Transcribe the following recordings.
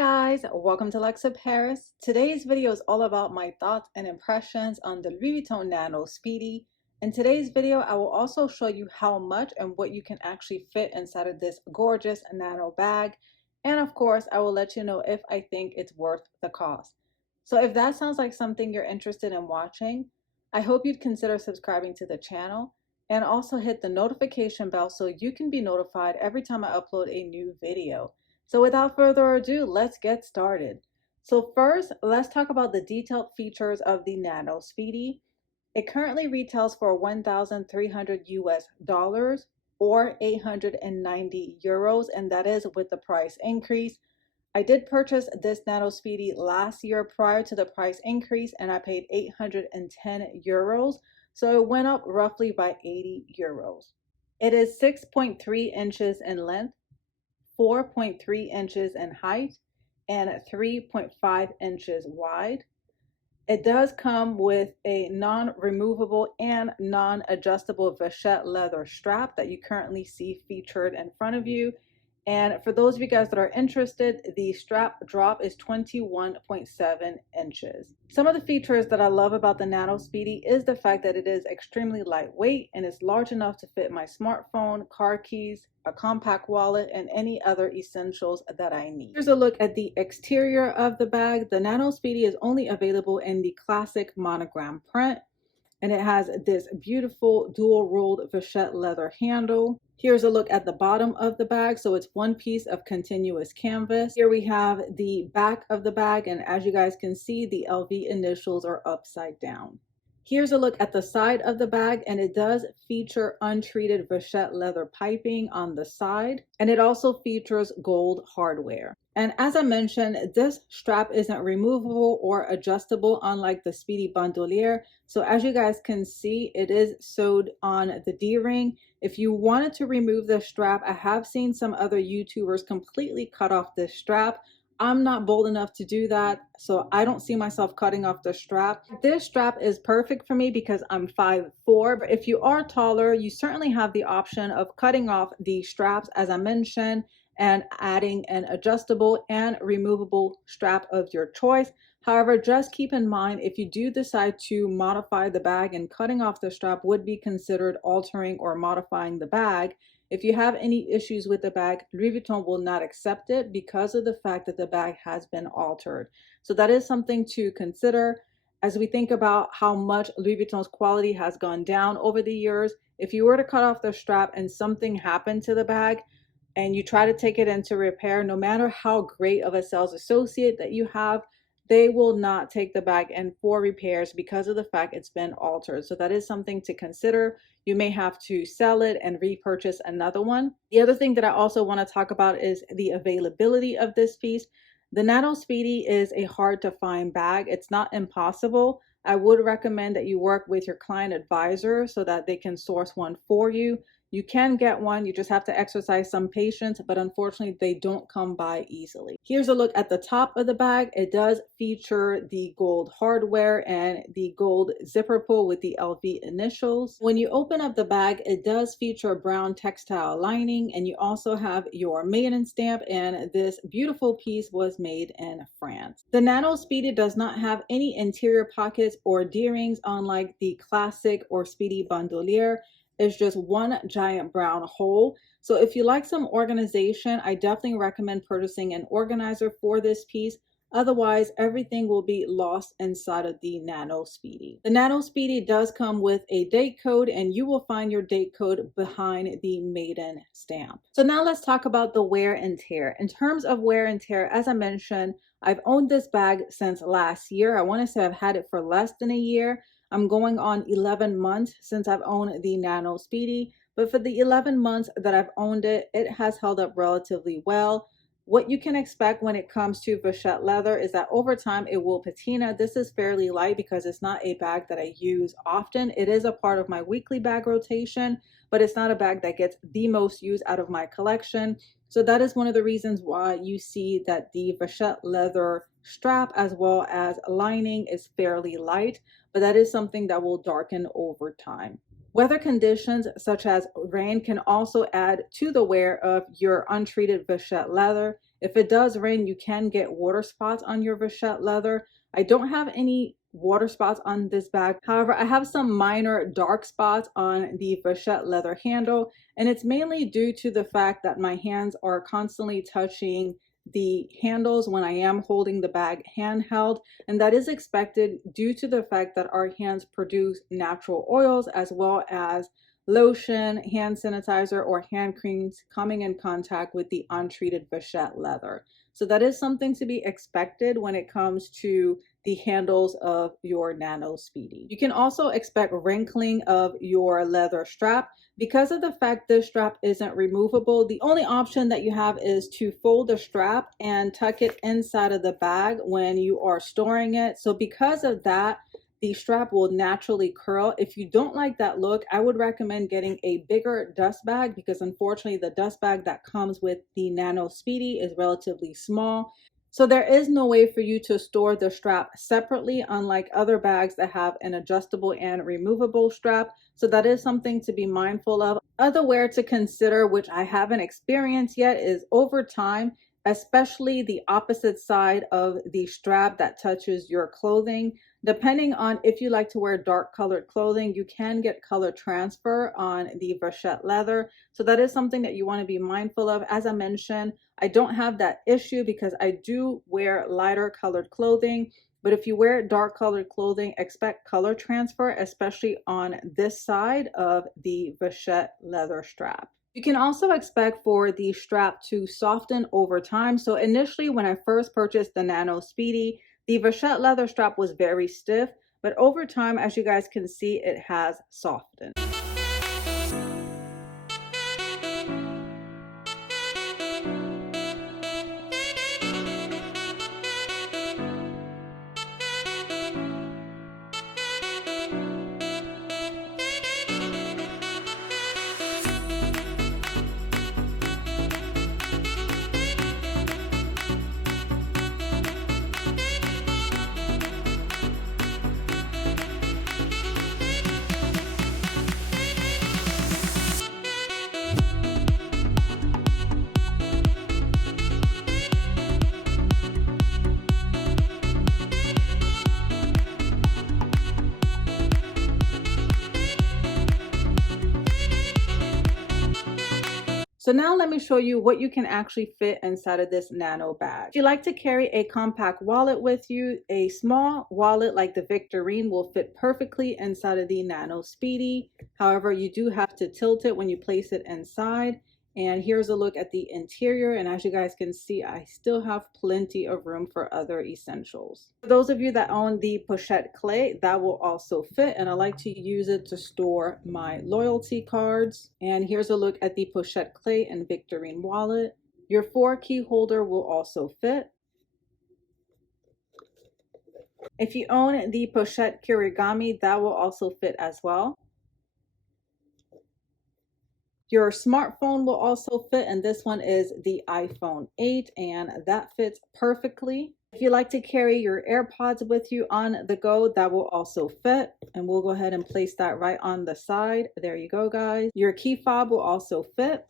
Hi guys, welcome to Lux Paris. Today's video is all about my thoughts and impressions on the Louis Vuitton Nano Speedy. In today's video, I will also show you how much and what you can actually fit inside of this gorgeous nano bag. And of course, I will let you know if I think it's worth the cost. So if that sounds like something you're interested in watching, I hope you'd consider subscribing to the channel and also hit the notification bell so you can be notified every time I upload a new video. So without further ado, let's get started. So first, let's talk about the detailed features of the Nano Speedy. It currently retails for 1,300 US dollars or 890 euros, and that is with the price increase. I did purchase this Nano Speedy last year prior to the price increase, and I paid 810 euros. So it went up roughly by 80 euros. It is 6.3 inches in length, 4.3 inches in height, and 3.5 inches wide. It does come with a non-removable and non-adjustable vachette leather strap that you currently see featured in front of you. And for those of you guys that are interested, the strap drop is 21.7 inches. Some of the features that I love about the Nano Speedy is the fact that it is extremely lightweight and it's large enough to fit my smartphone, car keys, a compact wallet, and any other essentials that I need. Here's a look at the exterior of the bag. The Nano Speedy is only available in the classic monogram print, and it has this beautiful dual rolled vachette leather handle. Here's a look at the bottom of the bag. So it's one piece of continuous canvas. Here we have the back of the bag, and as you guys can see, the LV initials are upside down. Here's a look at the side of the bag, and it does feature untreated vachette leather piping on the side, and it also features gold hardware. And as I mentioned, this strap isn't removable or adjustable, unlike the Speedy Bandolier. So as you guys can see, it is sewed on the D-ring. If you wanted to remove the strap, I have seen some other YouTubers completely cut off this strap. I'm not bold enough to do that, so I don't see myself cutting off the strap. This strap is perfect for me because I'm 5'4", but if you are taller, you certainly have the option of cutting off the straps, as I mentioned, and adding an adjustable and removable strap of your choice. However, just keep in mind, if you do decide to modify the bag, and cutting off the strap would be considered altering or modifying the bag. If you have any issues with the bag, Louis Vuitton will not accept it because of the fact that the bag has been altered. So that is something to consider as we think about how much Louis Vuitton's quality has gone down over the years. If you were to cut off the strap and something happened to the bag and you try to take it into repair, no matter how great of a sales associate that you have, they will not take the bag in for repairs because of the fact it's been altered. So that is something to consider. You may have to sell it and repurchase another one. The other thing that I also want to talk about is the availability of this piece. The Nano Speedy is a hard to find bag. It's not impossible. I would recommend that you work with your client advisor so that they can source one for you. You can get one, you just have to exercise some patience, but unfortunately they don't come by easily. Here's a look at the top of the bag. It does feature the gold hardware and the gold zipper pull with the LV initials. When you open up the bag, it does feature a brown textile lining, and you also have your maiden stamp, and this beautiful piece was made in France. The Nano Speedy does not have any interior pockets or D-rings, unlike the classic or Speedy Bandolier. It's just one giant brown hole. So if you like some organization, I definitely recommend purchasing an organizer for this piece. Otherwise, everything will be lost inside of the Nano Speedy. The Nano Speedy does come with a date code, and you will find your date code behind the maiden stamp. So now let's talk about the wear and tear. In terms of wear and tear, as I mentioned, I've owned this bag since last year. I want to say I've had it for less than a year. I'm going on 11 months since I've owned the Nano Speedy, but for the 11 months that I've owned it, it has held up relatively well. What you can expect when it comes to vachette leather is that over time it will patina. This is fairly light because it's not a bag that I use often. It is a part of my weekly bag rotation, but it's not a bag that gets the most use out of my collection. So that is one of the reasons why you see that the vachette leather strap as well as lining is fairly light, but that is something that will darken over time. Weather conditions such as rain can also add to the wear of your untreated vachette leather. If it does rain, you can get water spots on your vachette leather. I don't have any water spots on this bag. However, I have some minor dark spots on the vachette leather handle, and it's mainly due to the fact that my hands are constantly touching the handles when I am holding the bag handheld, and that is expected due to the fact that our hands produce natural oils as well as lotion, hand sanitizer, or hand creams coming in contact with the untreated vachette leather. So that is something to be expected when it comes to the handles of your Nano Speedy. You can also expect wrinkling of your leather strap. Because of the fact this strap isn't removable, the only option that you have is to fold the strap and tuck it inside of the bag when you are storing it. So because of that, the strap will naturally curl. If you don't like that look, I would recommend getting a bigger dust bag, because unfortunately the dust bag that comes with the Nano Speedy is relatively small. So there is no way for you to store the strap separately, unlike other bags that have an adjustable and removable strap. So that is something to be mindful of. Other wear to consider, which I haven't experienced yet, is over time, especially the opposite side of the strap that touches your clothing. Depending on if you like to wear dark colored clothing, you can get color transfer on the vachette leather. So that is something that you want to be mindful of. As I mentioned, I don't have that issue because I do wear lighter colored clothing. But if you wear dark colored clothing, expect color transfer, especially on this side of the vachette leather strap. You can also expect for the strap to soften over time. So initially, when I first purchased the Nano Speedy, the vachette leather strap was very stiff, but over time, as you guys can see, it has softened. So now let me show you what you can actually fit inside of this nano bag. If you like to carry a compact wallet with you, a small wallet like the Victorine will fit perfectly inside of the Nano Speedy. However, you do have to tilt it when you place it inside. And here's a look at the interior, and as you guys can see, I still have plenty of room for other essentials. For those of you that own the pochette clay, that will also fit, and I like to use it to store my loyalty cards. And here's a look at the pochette clay and Victorine wallet. Your 4-key holder will also fit. If you own the pochette kirigami, that will also fit as well. Your smartphone will also fit, and this one is the iPhone 8, and that fits perfectly. If you like to carry your AirPods with you on the go, that will also fit, and we'll go ahead and place that right on the side. There you go, guys. Your key fob will also fit.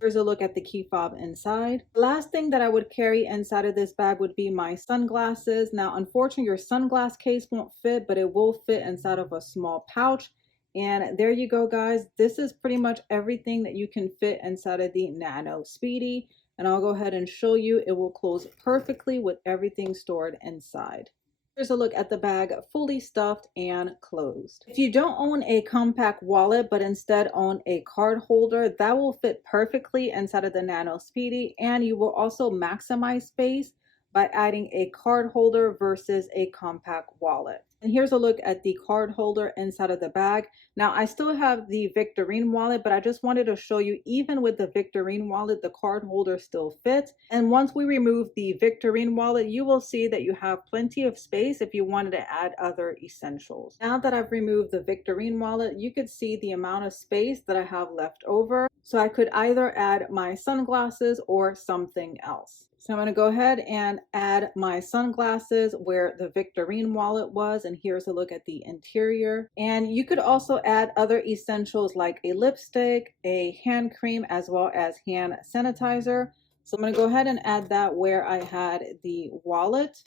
Here's a look at the key fob inside. The last thing that I would carry inside of this bag would be my sunglasses. Now, unfortunately, your sunglass case won't fit, but it will fit inside of a small pouch. And there you go, guys. This is pretty much everything that you can fit inside of the Nano Speedy. And I'll go ahead and show you. It will close perfectly with everything stored inside. Here's a look at the bag, fully stuffed and closed. If you don't own a compact wallet, but instead own a card holder, that will fit perfectly inside of the Nano Speedy. And you will also maximize space by adding a card holder versus a compact wallet. And here's a look at the card holder inside of the bag. Now, I still have the Victorine wallet, but I just wanted to show you, even with the Victorine wallet, the card holder still fits. And once we remove the Victorine wallet, you will see that you have plenty of space if you wanted to add other essentials. Now that I've removed the Victorine wallet, you could see the amount of space that I have left over. So I could either add my sunglasses or something else. So I'm going to go ahead and add my sunglasses where the Victorine wallet was, and here's a look at the interior. And you could also add other essentials like a lipstick, a hand cream, as well as hand sanitizer. So I'm going to go ahead and add that where I had the wallet.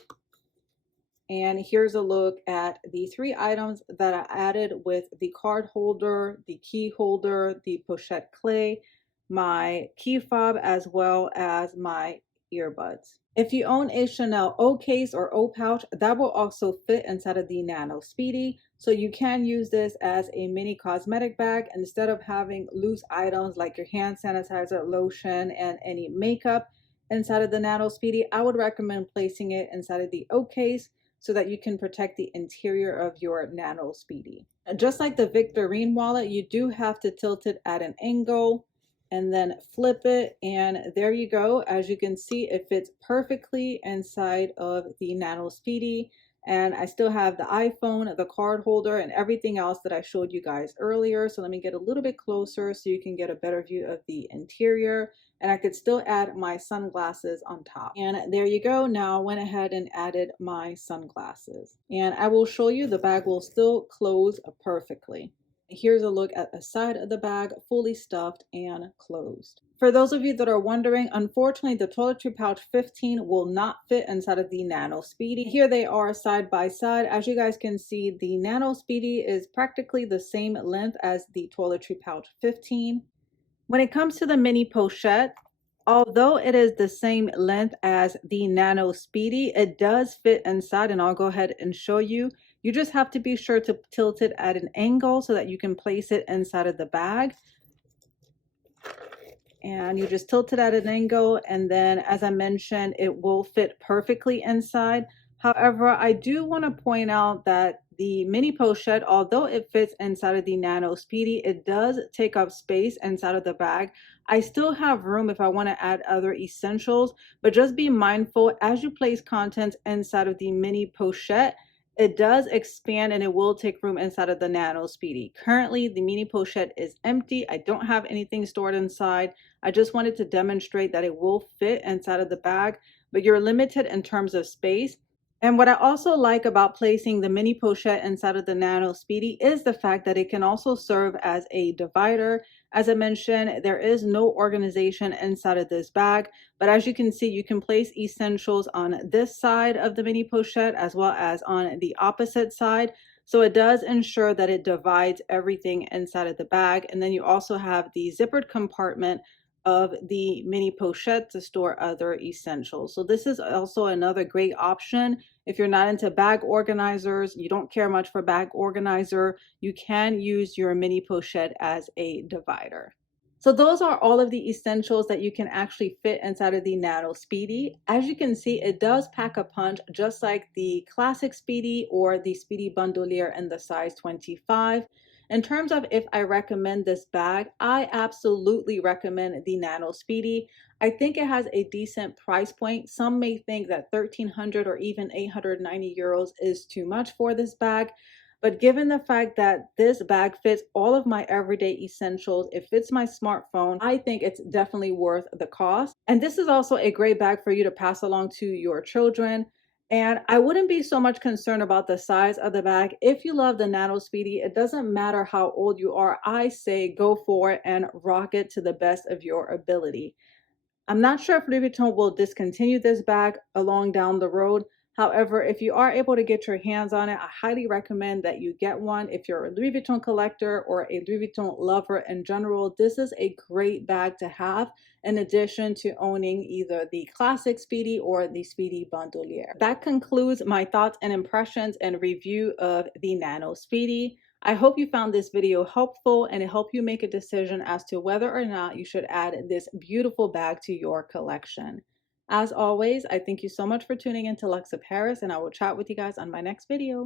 And here's a look at the 3 items that I added with the card holder, the key holder, the pochette clay, my key fob, as well as my earbuds. If you own a Chanel O case or O pouch, that will also fit inside of the Nano Speedy. So you can use this as a mini cosmetic bag instead of having loose items like your hand sanitizer, lotion, and any makeup inside of the Nano Speedy. I would recommend placing it inside of the O case so that you can protect the interior of your Nano Speedy. Just like the Victorine wallet, you do have to tilt it at an angle and then flip it, and there you go. As you can see, it fits perfectly inside of the Nano Speedy. And I still have the iPhone, the card holder, and everything else that I showed you guys earlier. So let me get a little bit closer so you can get a better view of the interior. And I could still add my sunglasses on top. And there you go. Now I went ahead and added my sunglasses. And I will show you the bag will still close perfectly. Here's a look at the side of the bag, fully stuffed and closed. For those of you that are wondering, unfortunately, the toiletry pouch 15 will not fit inside of the Nano Speedy. Here they are side by side. As you guys can see, the Nano Speedy is practically the same length as the toiletry pouch 15. When it comes to the mini pochette, although it is the same length as the Nano Speedy, it does fit inside, and I'll go ahead and show you. You just have to be sure to tilt it at an angle so that you can place it inside of the bag. And you just tilt it at an angle, and then as I mentioned, it will fit perfectly inside. However, I do want to point out that the mini pochette, although it fits inside of the Nano Speedy, it does take up space inside of the bag. I still have room if I want to add other essentials, but just be mindful as you place contents inside of the mini pochette, it does expand and it will take room inside of the Nano Speedy. Currently, the mini pochette is empty. I don't have anything stored inside. I just wanted to demonstrate that it will fit inside of the bag, but you're limited in terms of space. And what I also like about placing the mini pochette inside of the Nano Speedy is the fact that it can also serve as a divider. As I mentioned, there is no organization inside of this bag, but as you can see, you can place essentials on this side of the mini pochette as well as on the opposite side. So it does ensure that it divides everything inside of the bag. And then you also have the zippered compartment of the mini pochette to store other essentials. So this is also another great option. If you're not into bag organizers, you don't care much for bag organizer, you can use your mini pochette as a divider. So those are all of the essentials that you can actually fit inside of the Nano Speedy. As you can see, it does pack a punch just like the classic Speedy or the Speedy Bandolier in the size 25. In terms of if I recommend this bag, I absolutely recommend the Nano Speedy. I think it has a decent price point. Some may think that 1,300 or even 890 euros is too much for this bag. But given the fact that this bag fits all of my everyday essentials, it fits my smartphone, I think it's definitely worth the cost. And this is also a great bag for you to pass along to your children. And I wouldn't be so much concerned about the size of the bag. If you love the Nano Speedy, it doesn't matter how old you are. I say go for it and rock it to the best of your ability. I'm not sure if Louis Vuitton will discontinue this bag along down the road. However, if you are able to get your hands on it, I highly recommend that you get one. If you're a Louis Vuitton collector or a Louis Vuitton lover in general, this is a great bag to have in addition to owning either the classic Speedy or the Speedy Bandolier. That concludes my thoughts and impressions and review of the Nano Speedy. I hope you found this video helpful and it helped you make a decision as to whether or not you should add this beautiful bag to your collection. As always, I thank you so much for tuning in to Lux Paris, and I will chat with you guys on my next video.